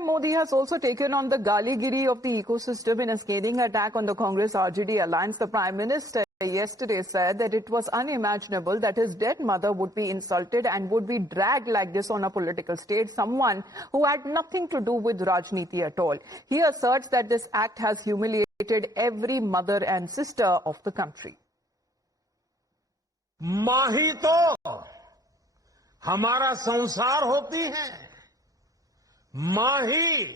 PM Modi has also taken on the Galigiri of the ecosystem in a scathing attack on the Congress-RJD alliance. The Prime Minister yesterday said that it was unimaginable that his dead mother would be insulted and would be dragged like this on a political stage, someone who had nothing to do with Rajniti at all. He asserts that this act has humiliated every mother and sister of the country. माँ ही तो हमारा संसार होती है, माँ ही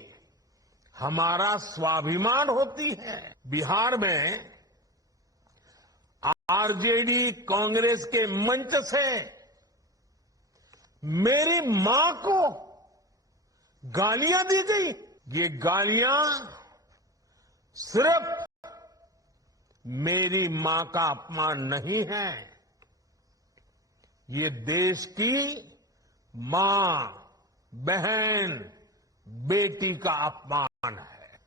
हमारा स्वाभिमान होती है। बिहार में आरजेडी कांग्रेस के मंच से मेरी मां को गालियां दी गई। ये गालियां सिर्फ मेरी मां का अपमान नहीं है, ये देश की मां, बहन, बेटी का अपमान है।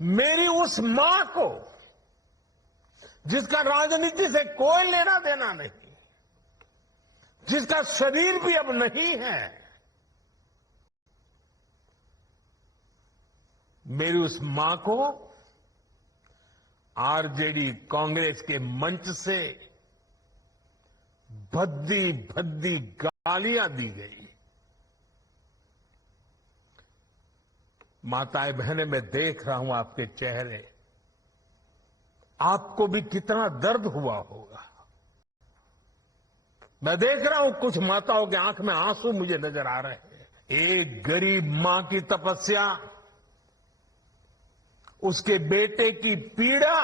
मेरी उस मां को जिसका राजनीति से कोई लेना देना नहीं, जिसका शरीर भी अब नहीं है, मेरी उस मां को आरजेडी कांग्रेस के मंच से भद्दी भद्दी गालियां दी गई। माताएं बहनें, मैं देख रहा हूं आपके चेहरे, आपको भी कितना दर्द हुआ होगा। मैं देख रहा हूं कुछ माताओं के आंख में आंसू मुझे नजर आ रहे हैं। एक गरीब मां की तपस्या, उसके बेटे की पीड़ा,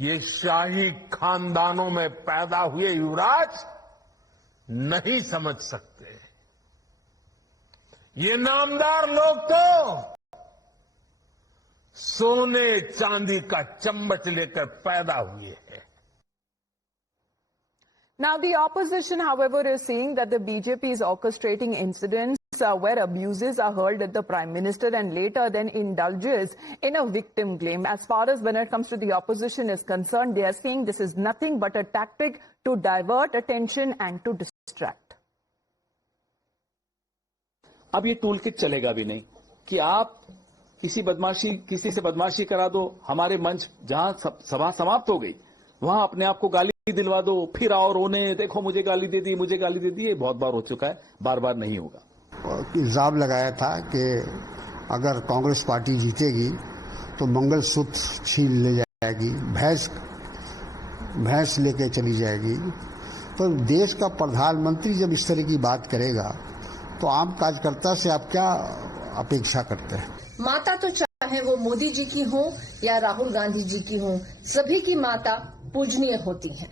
ये शाही खानदानों में पैदा हुए युवराज नहीं समझ सकते। ये नामदार लोग तो सोने चांदी का चम्मच लेकर पैदा हुए हैं। Now, the opposition, however, is saying that the BJP is orchestrating incidents where abuses are hurled at the Prime Minister and later then indulges in a victim blame. As far as when it comes to the opposition is concerned, they are saying this is nothing but a tactic to divert attention and to distract. अब ये tool kit चलेगा भी नहीं कि आप किसी से बदमाशी करा दो, हमारे मंच जहां सभा समाप्त हो गई वहां अपने आप को गाली दिलवा दो, फिर आओ रोने, देखो मुझे गाली दे दी, मुझे गाली दे दी। ये बहुत बार हो चुका है, बार बार नहीं होगा। इल्जाम लगाया था कि अगर कांग्रेस पार्टी जीतेगी तो मंगलसूत्र छीन ले जाएगी, भैंस लेके चली जाएगी। तो देश का प्रधानमंत्री जब इस तरह की बात करेगा तो आम कार्यकर्ता से आप क्या अपेक्षा करते हैं? माता तो चाहे वो मोदी जी की हो या राहुल गांधी जी की हो, सभी की माता पूजनीय होती है।